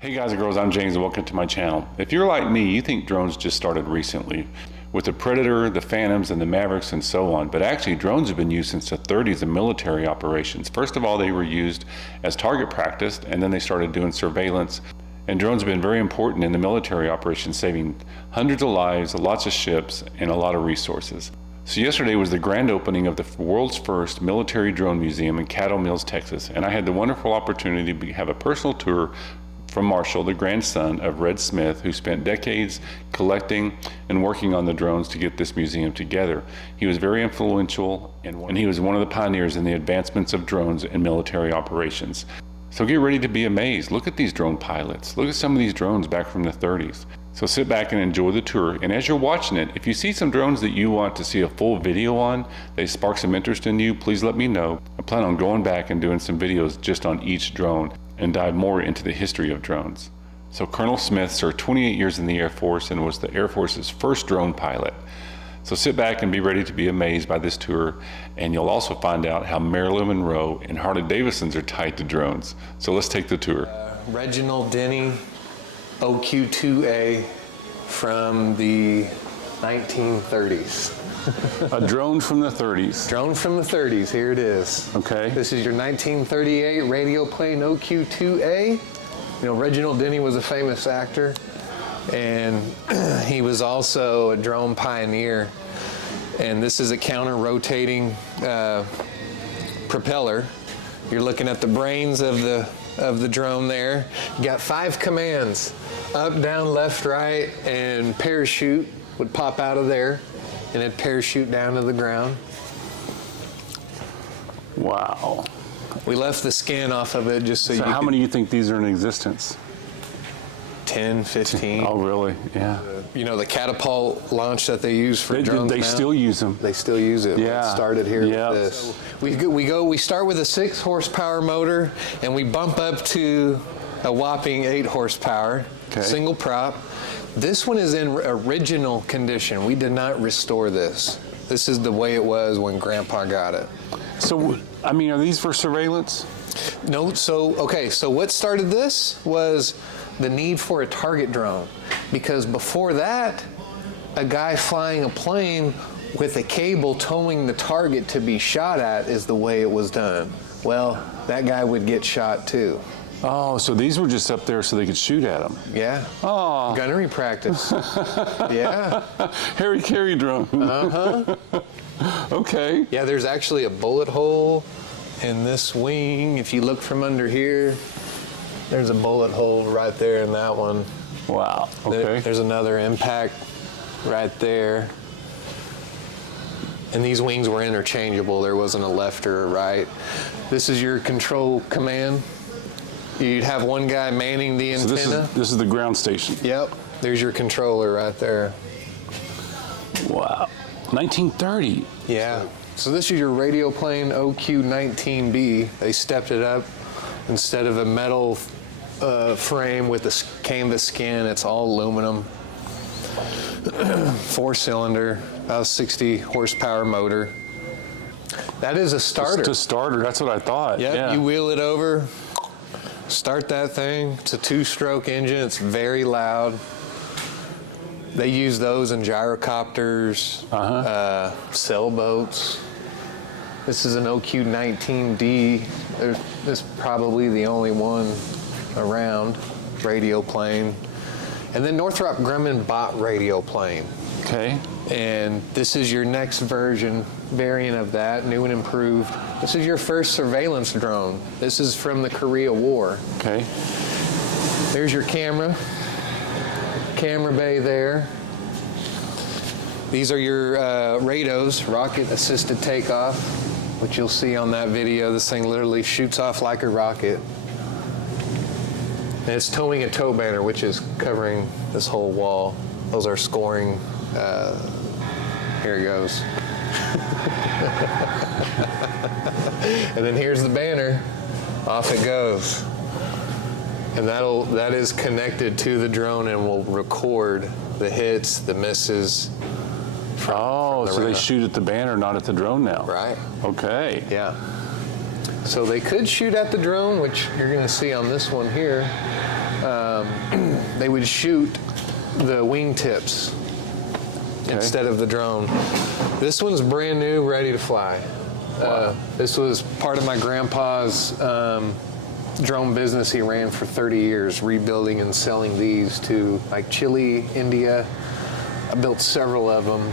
Hey guys and girls, I'm James and welcome to my channel. If you're like me, you think drones just started recently with the Predator, the Phantoms, and the Mavericks and so on, but actually drones have been used since the 30s in military operations. First of all, they were used as target practice, and then they started doing surveillance. And drones have been very important in the military operations, saving hundreds of lives, lots of ships, and a lot of resources. So yesterday was the grand opening of the world's first military drone museum in Caddo Mills, Texas, and I had the wonderful opportunity to have a personal tour from Marshall, the grandson of Red Smith, who spent decades collecting and working on the drones to get this museum together. He was very influential, and he was one of the pioneers in the advancements of drones in military operations. So get ready to be amazed. Look at these drone pilots. Look at some of these drones back from the 30s. So sit back and enjoy the tour. And as you're watching it, if you see some drones that you want to see a full video on, they spark some interest in you, please let me know. I plan on going back and doing some videos just on each drone and dive more into the history of drones. So Colonel Smith served 28 years in the Air Force and was the Air Force's first drone pilot. So sit back and be ready to be amazed by this tour, and you'll also find out how Marilynn Monroe and Harley Davidsons are tied to drones. So let's take the tour. Reginald Denny OQ-2A from the 1930s. A drone from the 30s. Drone from the 30s, here it is. Okay. This is your 1938 radio plane OQ-2A. You know, Reginald Denny was a famous actor, and he was also a drone pioneer. And this is a counter-rotating propeller. You're looking at the brains of the drone there. You got 5 commands: up, down, left, right, and parachute would pop out of there, and it'd parachute down to the ground. Wow. We left the skin off of it just so you how many do you think these are in existence? 10, 15. Oh, really? Yeah. You know, the catapult launch that they use for drones They now? still use them. They still use it. Yeah. It started here Yeah. with this. We start with a 6 horsepower motor, and we bump up to a whopping 8 horsepower, Okay. single prop. This one is in original condition. We did not restore this. This is the way it was when Grandpa got it. So, I mean, are these for surveillance? No, so what started this was the need for a target drone, because before that, a guy flying a plane with a cable towing the target to be shot at is the way it was done. Well, that guy would get shot too. Oh, so these were just up there so they could shoot at them. Yeah. Oh. Gunnery practice. Yeah. Harry Carry drone. Uh-huh. Okay. Yeah, there's actually a bullet hole in this wing. If you look from under here, there's a bullet hole right there in that one. Wow. Okay. There's another impact right there. And these wings were interchangeable. There wasn't a left or a right. This is your control command. You'd have one guy manning the antenna. So this is the ground station. Yep. There's your controller right there. Wow. 1930. Yeah. So this is your radio plane OQ-19B. They stepped it up. Instead of a metal frame with the canvas skin, it's all aluminum. 4-cylinder, about 60 horsepower motor. That is a starter. It's a starter, that's what I thought. Yep, yeah. You wheel it over, start that thing. It's a 2-stroke engine, it's very loud. They use those in gyrocopters, sailboats. This is an OQ-19D. This is probably the only one around, radio plane. And then Northrop Grumman bought radio plane. Okay. And this is your next variant of that, new and improved. This is your first surveillance drone. This is from the Korea War. Okay. There's your camera bay there. These are your RATOs, rocket assisted takeoff, which you'll see on that video. This thing literally shoots off like a rocket. And it's towing a tow banner, which is covering this whole wall. Those are scoring. Here it goes. And then here's the banner. Off it goes. And that is connected to the drone and will record the hits, the misses. Oh, so they shoot at the banner, not at the drone now. Right. Okay. Yeah. So they could shoot at the drone, which you're going to see on this one here. they would shoot the wingtips instead of the drone. This one's brand new, ready to fly. This was part of my grandpa's drone business he ran for 30 years, rebuilding and selling these to like Chile, India. I built several of them.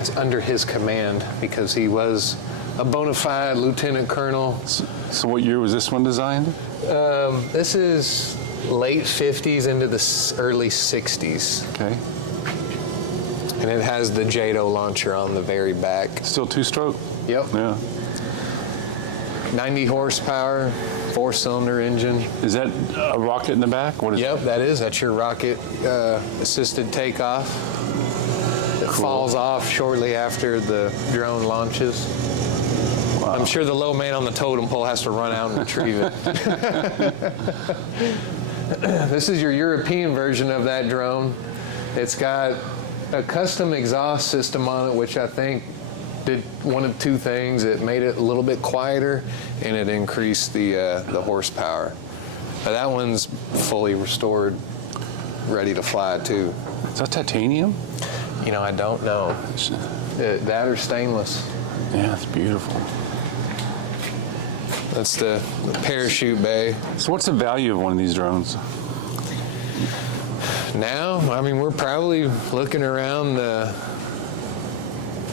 It's under his command because he was a bona fide lieutenant colonel. So what year was this one designed? This is late 50s into the early 60s. Okay. And it has the JATO launcher on the very back. Still two-stroke? Yep. Yeah. 90 horsepower, 4-cylinder engine. Is that a rocket in the back? What is Yep, that's your rocket assisted takeoff. It falls off shortly after the drone launches. Wow. I'm sure the low man on the totem pole has to run out and retrieve it. This is your European version of that drone. It's got a custom exhaust system on it, which I think did one of two things. It made it a little bit quieter, and it increased the horsepower. Now, that one's fully restored, ready to fly too. Is that titanium? You know, I don't know. That or stainless. Yeah, it's beautiful. That's the parachute bay. So what's the value of one of these drones? Now, I mean, we're probably looking around the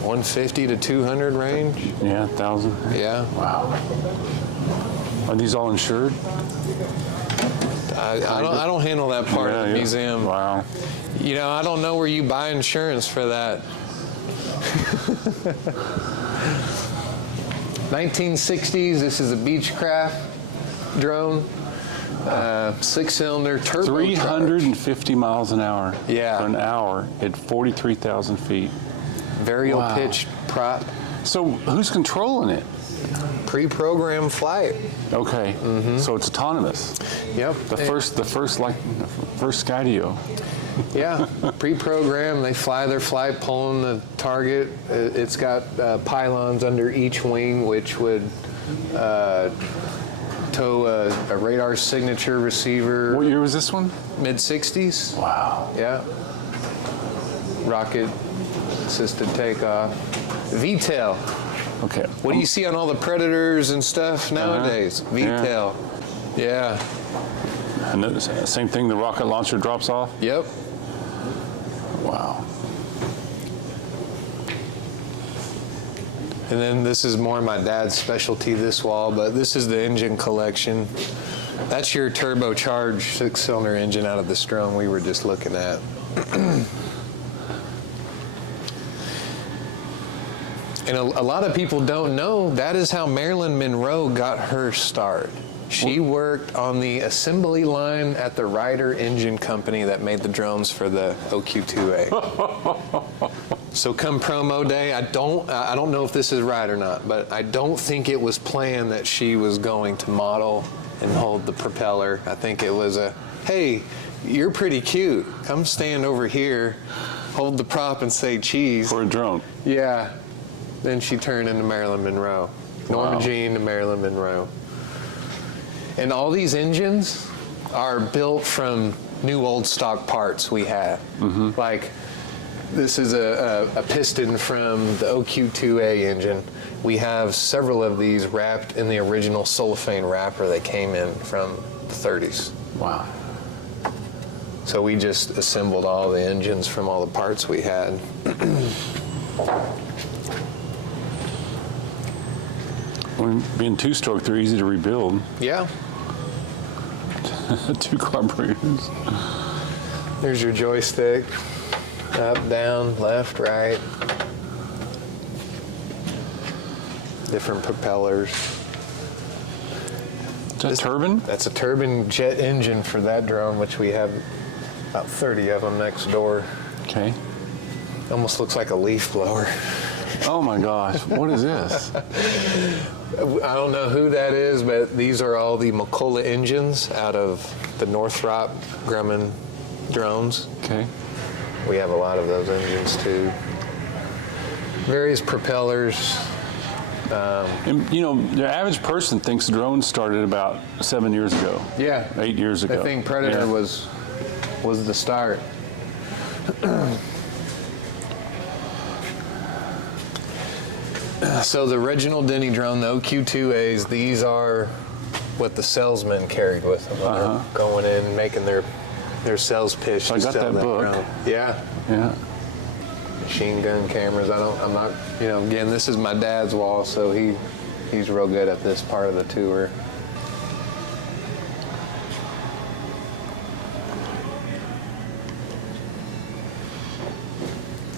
150 to 200 range. Yeah, 1,000. Yeah. Wow. Are these all insured? I don't handle that part of the museum. Wow. You know, I don't know where you buy insurance for that. 1960s, this is a Beechcraft drone. 6-cylinder turbo. 350 miles an hour. Yeah. For an hour at 43,000 feet. Variable pitch prop. So who's controlling it? Pre-programmed flight. Okay. So it's autonomous. Yep. The first Skydio. Yeah, pre-programmed. They fly their flight, pulling the target. It's got pylons under each wing, which would tow a radar signature receiver. What year was this one? Mid-60s. Wow. Yeah. Rocket assisted takeoff. VTAL. Okay. What do you see on all the Predators and stuff nowadays? VTAL. Yeah. And the same thing, the rocket launcher drops off? Yep. Wow. And then this is more my dad's specialty, this wall, but this is the engine collection. That's your turbocharged 6-cylinder engine out of this drone we were just looking at. And a lot of people don't know that is how Marilynn Monroe got her start. She worked on the assembly line at the Ryder Engine Company that made the drones for the OQ-2A. So come promo day, I don't know if this is right or not, but I don't think it was planned that she was going to model and hold the propeller. I think it was a, hey, you're pretty cute. Come stand over here, hold the prop and say cheese. For a drone. Yeah. Then she turned into Marilynn Monroe. Norma Jean to Marilynn Monroe. And all these engines are built from new old stock parts we have. Like, this is a piston from the OQ-2A engine. We have several of these wrapped in the original cellophane wrapper that came in from the 30s. Wow. So we just assembled all the engines from all the parts we had. When being two-stroke, they're easy to rebuild. Yeah. 2 carburetors. There's your joystick. Up, down, left, right. Different propellers. Is that turbine? That's a turbine jet engine for that drone, which we have about 30 of them next door. Okay. Almost looks like a leaf blower. Oh my gosh, what is this? I don't know who that is, but these are all the McCullough engines out of the Northrop Grumman drones. Okay. We have a lot of those engines too. Various propellers. And, you know, the average person thinks drones started about 7 years ago. Yeah. 8 years ago. I think Predator was the start. So the original Denny drone, the OQ-2As, these are what the salesmen carried with them when they're going in and making their sales pitch. So I got that book. Drone. Yeah. Yeah. Machine gun cameras. I'm not, you know, again, this is my dad's wall, so he's real good at this part of the tour.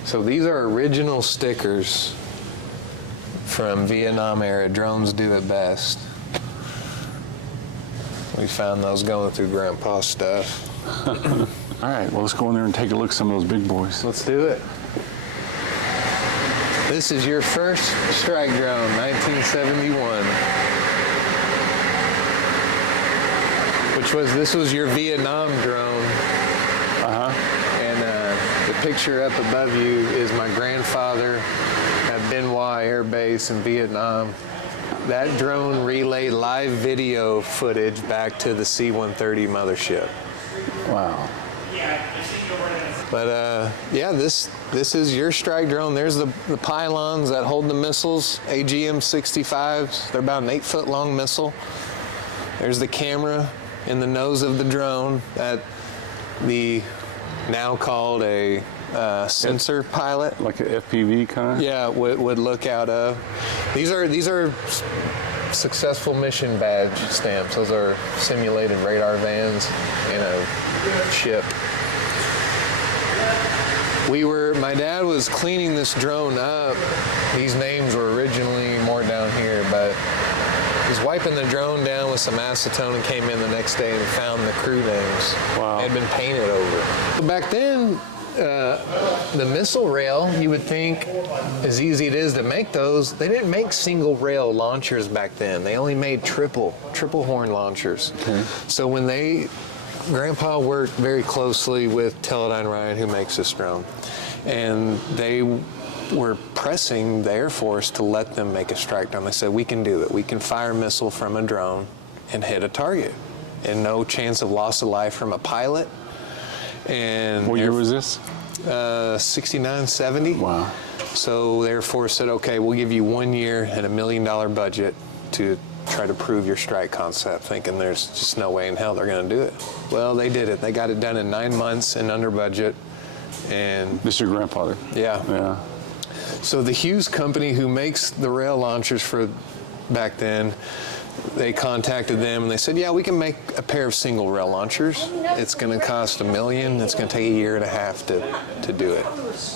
So these are original stickers from Vietnam era. Drones do it best. We found those going through Grandpa's stuff. All right, well, let's go in there and take a look at some of those big boys. Let's do it. This is your first strike drone, 1971. This was your Vietnam drone. And the picture up above you is my grandfather at Ben Hoa Air Base in Vietnam. That drone relayed live video footage back to the C-130 mothership. Wow. But yeah, this is your strike drone. There's the pylons that hold the missiles, AGM-65s. They're about an 8-foot long missile. There's the camera in the nose of the drone that the now called a sensor pilot, Like an FPV kind of? yeah, would look out of. These are successful mission badge stamps. Those are simulated radar vans in a ship. My dad was cleaning this drone up. These names were originally more down here, but he's wiping the drone down with some acetone and came in the next day and found the crew names. Wow. Had been painted over. Back then, the missile rail, you would think, as easy it is to make those, they didn't make single rail launchers back then. They only made triple horn launchers. Okay. So when Grandpa worked very closely with Teledyne Ryan, who makes this drone, and they were pressing the Air Force to let them make a strike drone. They said, we can do it. We can fire a missile from a drone and hit a target, and no chance of loss of life from a pilot. And what year was this? 69, 70. Wow. So the Air Force said, okay, we'll give you 1 year and $1 million budget to try to prove your strike concept, thinking there's just no way in hell they're going to do it. Well, they did it. They got it done in 9 months and under budget. And This is your grandfather? yeah. Yeah. So the Hughes company who makes the rail launchers for back then, they contacted them and they said, yeah, we can make a pair of single rail launchers. It's going to cost $1 million. It's going to take 1.5 years to do it.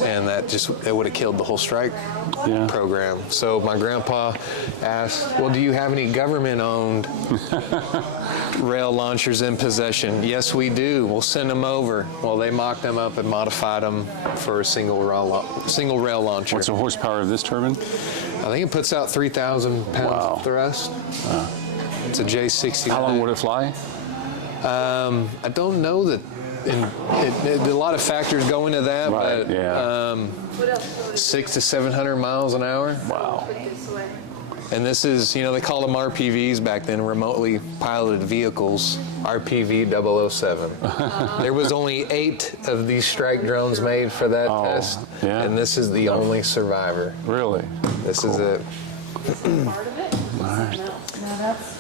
And that would have killed the whole strike program. So my grandpa asked, well, do you have any government-owned rail launchers in possession? Yes, we do. We'll send them over. Well, they mocked them up and modified them for a single rail launcher. What's the horsepower of this turbine? I think it puts out 3,000 pounds of thrust. It's a J69. How long would it fly? I don't know that. A lot of factors go into that, Right, but yeah. 600 to 700 miles an hour. Wow. And this is, they called them RPVs back then, remotely piloted vehicles, RPV 007. There was only 8 of these strike drones made for that test, and this is the only survivor. Really? This is it. Part of it? All right. No, that's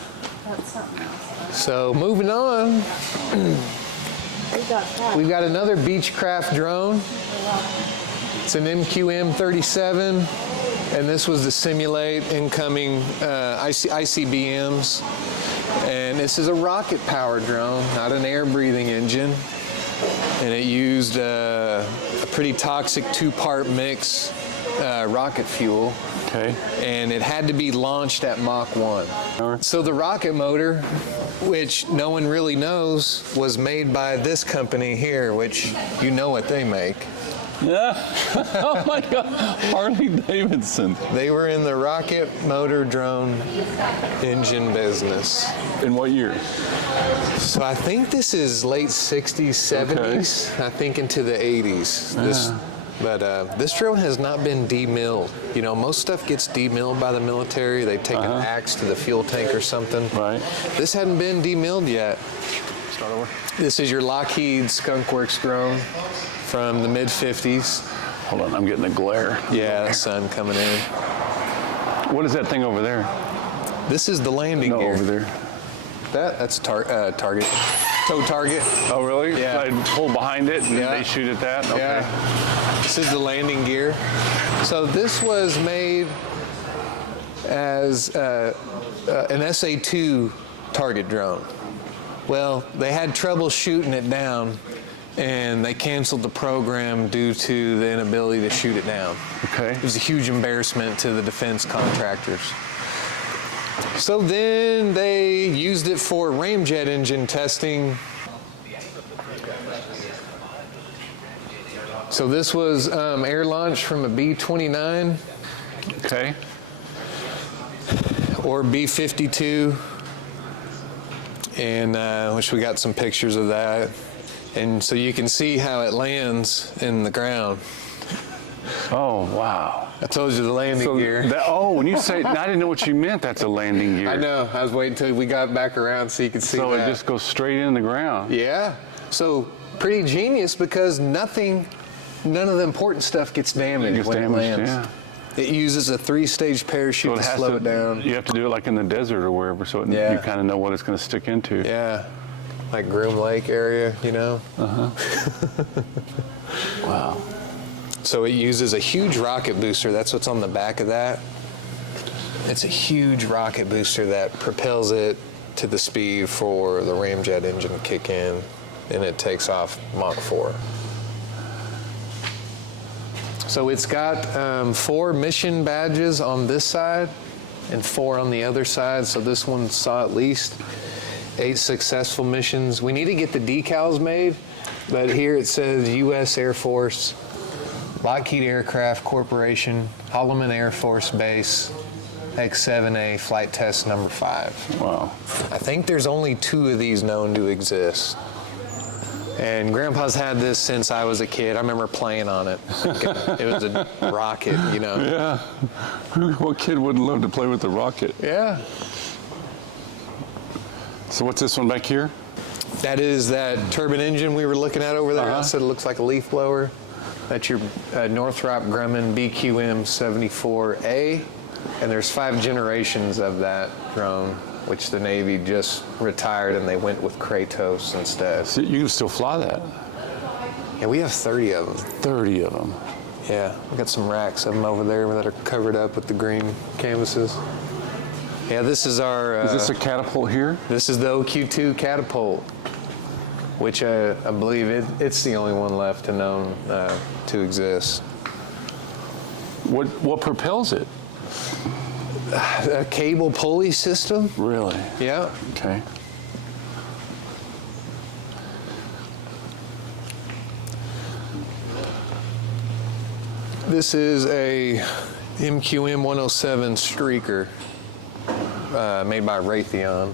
something else. So moving on, We've we've got another Beechcraft drone. It's an MQM-37, and this was to simulate incoming ICBMs. And this is a rocket-powered drone, not an air-breathing engine. And it used a pretty toxic 2-part mix rocket fuel. Okay. And it had to be launched at Mach 1. So the rocket motor, which no one really knows, was made by this company here, which you know what they make. Yeah. Oh my God. Harley Davidson. They were in the rocket motor drone engine business. In what year? So I think this is late 60s, 70s. I think into the 80s. But this drone has not been demilled. You know, most stuff gets demilled by the military. They take an axe to the fuel tank or something. Right. This hadn't been demilled yet. Start over. This is your Lockheed Skunk Works drone from the mid-50s. Hold on, I'm getting the glare. Yeah, the sun coming in. What is that thing over there? This is the landing No, gear. over there. That's a target. Tow target. Oh, really? Yeah. I pull behind it and Yeah. they shoot at that? Okay. Yeah. This is the landing gear. So this was made as an SA-2 target drone. Well, they had trouble shooting it down, and they canceled the program due to the inability to shoot it down. Okay. It was a huge embarrassment to the defense contractors. So then they used it for Ramjet engine testing. So this was air launched from a B-29 Okay. or B-52, and which we got some pictures of that. And so you can see how it lands in the ground. Oh, wow. I told you the landing gear. When you say, I didn't know what you meant, that's a landing gear. I know. I was waiting until we got back around so you could see So that. it just goes straight in the ground. Yeah. So pretty genius because none of the important stuff gets damaged It gets when damaged, it lands. yeah. It uses a 3-stage parachute to slow it down. You have to do it like in the desert or wherever, so Yeah. you kind of know what it's going to stick into. Yeah. Like Groom Lake area, you know? Wow. So it uses a huge rocket booster. That's what's on the back of that. It's a huge rocket booster that propels it to the speed for the Ramjet engine to kick in, and it takes off Mach 4. So it's got 4 mission badges on this side and 4 on the other side. So this one saw at least 8 successful missions. We need to get the decals made, but here it says U.S. Air Force, Lockheed Aircraft Corporation, Holloman Air Force Base, X-7A flight test number 5. Wow. I think there's only 2 of these known to exist. And Grandpa's had this since I was a kid. I remember playing on it. It was a rocket, you know. Yeah. What kid wouldn't love to play with the rocket? Yeah. So what's this one back here? That is that turbine engine we were looking at over there. I said it looks like a leaf blower. That's your Northrop Grumman BQM 74A. And there's 5 generations of that drone, which the Navy just retired and they went with Kratos instead. So you can still fly that. Yeah, we have 30 of them. 30 of them. Yeah, we got some racks of them over there that are covered up with the green canvases. Yeah, this is our... Is this a catapult here? This is the OQ-2 catapult, which I believe it's the only one left to known to exist. What propels it? A cable pulley system. Really? Yeah. Okay. This is a MQM 107 Streaker made by Raytheon.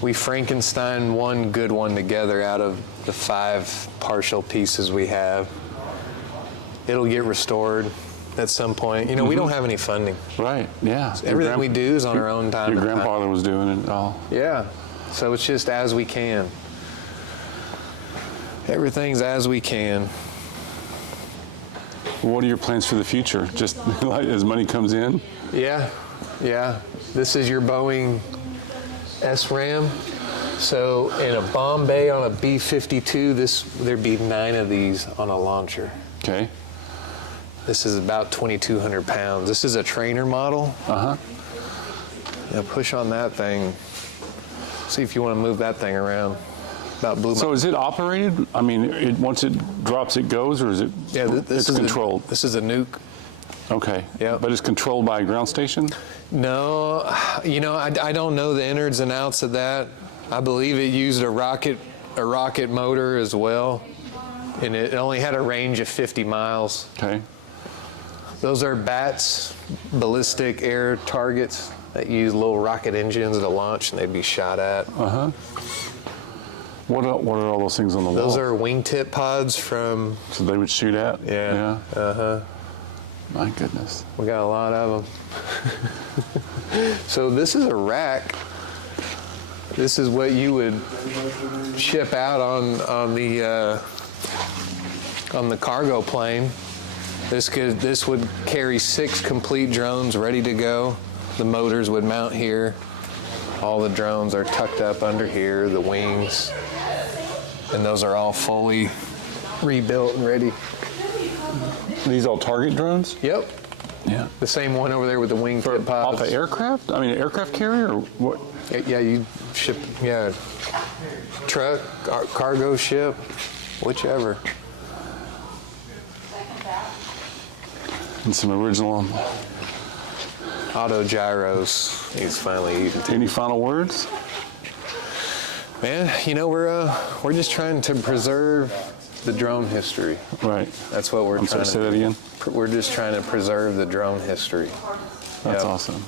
We Frankenstein one good one together out of the 5 partial pieces we have. It'll get restored at some point. You know, we don't have any funding. Right, yeah. Everything we do is on our own time. Your and grandfather was doing it all. Yeah, so it's just as we can. Everything's as we can. What are your plans for the future? Just like as money comes in? Yeah. This is your Boeing SRAM. So in a bomb bay on a B-52, there'd be 9 of these on a launcher. Okay. This is about 2,200 pounds. This is a trainer model. Uh-huh. Now push on that thing. See if you want to move that thing around. About blew my... So is it operated? I mean, once it drops, it goes, or is it? Yeah, this is controlled. This is a nuke. Okay. Yeah. But it's controlled by a ground station? No, you know, I don't know the innards and outs of that. I believe it used a rocket motor as well, and it only had a range of 50 miles. Okay. Those are BATs, ballistic air targets, that use little rocket engines to launch, and they'd be shot at. Uh-huh. What are all those things on the wall? Those are wingtip pods from... So they would shoot at? Yeah. Uh-huh. My goodness. We got a lot of them. So this is a rack. This is what you would ship out on the cargo plane. This would carry 6 complete drones ready to go. The motors would mount here. All the drones are tucked up under here, the wings. And those are all fully rebuilt and ready. Are these all target drones? Yep. Yeah. The same one over there with the wingtip pods. Off an aircraft? I mean, an aircraft carrier or what? Yeah, you ship, truck, cargo ship, whichever. And some original. Auto gyros. He's finally eating. Any final words? Man, we're just trying to preserve the drone history. Right. That's what we're I'm trying sorry, to say that again. We're just trying to preserve the drone history. That's Yep. awesome.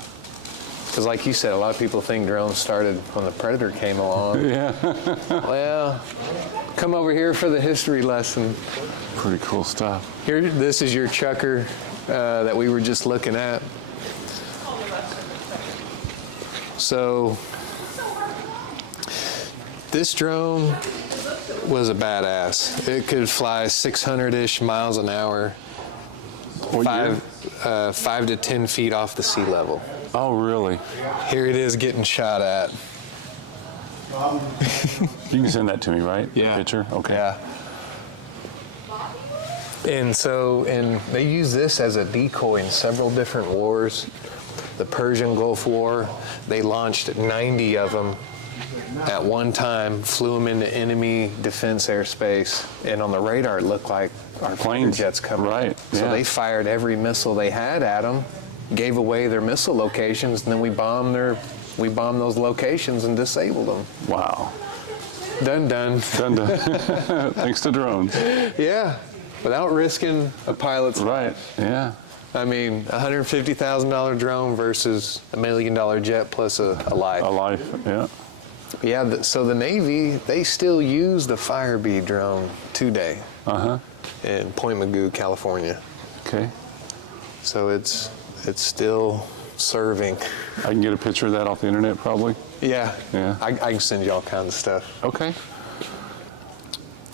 Because like you said, a lot of people think drones started when the Predator came along. Yeah. Well, come over here for the history lesson. Pretty cool stuff. Here, this is your chucker that we were just looking at. So, this drone was a badass. It could fly 600-ish miles an hour, 5 to 10 feet off the sea level. Oh, really? Here it is getting shot at. You can send that to me, right? Yeah. The picture? Okay. Yeah. And they use this as a decoy in several different wars. The Persian Gulf War, they launched 90 of them at one time, flew them into enemy defense airspace, and on the radar it looked like our Planes. jets coming. Right. So yeah. they fired every missile they had at them, gave away their missile locations, and then we bombed those locations and disabled them. Wow. Done. Done. Thanks to drones. Yeah, without risking a pilot's Right. Yeah. I mean, $150,000 drone versus $1 million jet plus a life. A life. Yeah. Yeah, so the Navy, they still use the Firebee drone today in Point Mugu, California. Okay. So it's still serving. I can get a picture of that off the internet, probably. Yeah. Yeah. I can send you all kinds of stuff. Okay.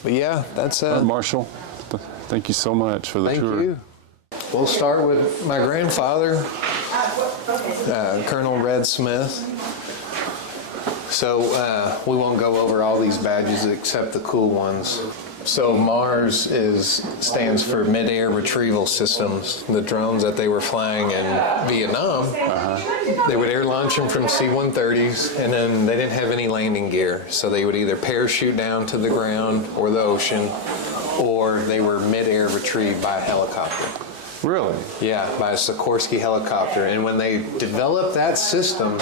But yeah, that's Marshall, thank you so much for the thank tour. you. We'll start with my grandfather, Colonel Red Smith. So we won't go over all these badges except the cool ones. So MARS stands for Mid-Air Retrieval Systems. The drones that they were flying in Vietnam, they would air launch them from C-130s, and then they didn't have any landing gear. So they would either parachute down to the ground or the ocean, or they were mid-air retrieved by a helicopter. Really? Yeah, by a Sikorsky helicopter. And when they developed that system,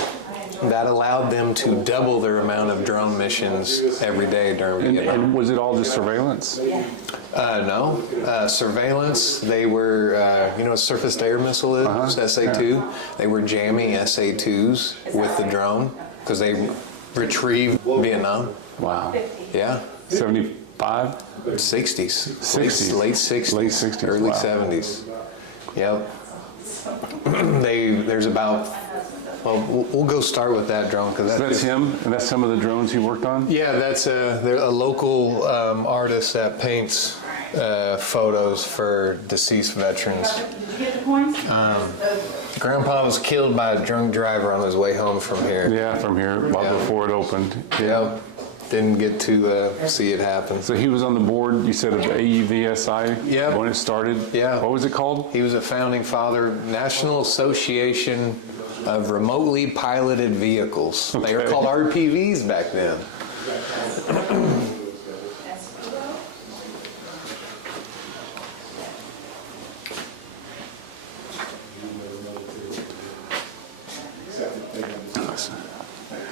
that allowed them to double their amount of drone missions every day during Vietnam. And was it all just surveillance? No. Surveillance, they were, you know what surface-to-air missile is? SA-2. Yeah. They were jamming SA-2s with the drone because they retrieved Vietnam. Wow. Yeah. 75? 60s. 60s. Late 60s. Late 60s. Early Wow. 70s. Yep. There's about, well, we'll go start with that drone because That's him, and that's some of the drones he worked on? Yeah, that's a local artist that paints photos for deceased veterans. Did you get the points? Grandpa was killed by a drunk driver on his way home from here. Yeah, from here, before it opened. Yep. Didn't get to see it happen. So he was on the board, you said, of the AUVSI? Yep. When it started? Yeah. What was it called? He was a founding father, National Association of Remotely Piloted Vehicles. They were called RPVs back then.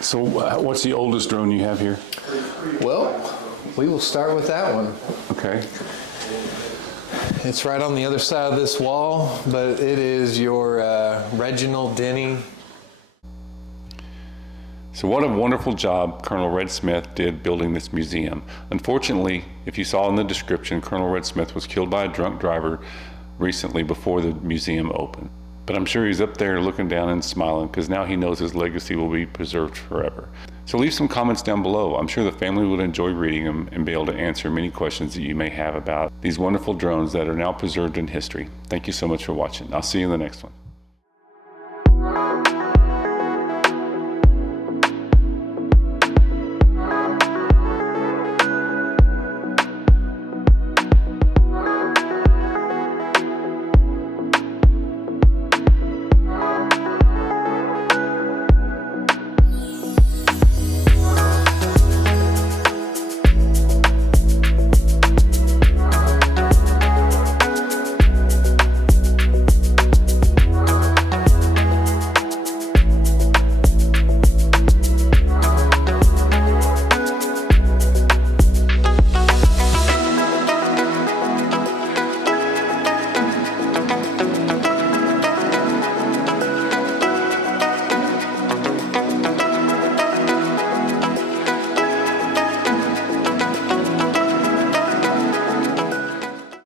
So what's the oldest drone you have here? Well, we will start with that one. Okay. It's right on the other side of this wall, but it is your Reginald Denny. So what a wonderful job Colonel Red Smith did building this museum. Unfortunately, if you saw in the description, Colonel Red Smith was killed by a drunk driver recently before the museum opened. But I'm sure he's up there looking down and smiling because now he knows his legacy will be preserved forever. So leave some comments down below. I'm sure the family would enjoy reading them and be able to answer many questions that you may have about these wonderful drones that are now preserved in history. Thank you so much for watching. I'll see you in the next one.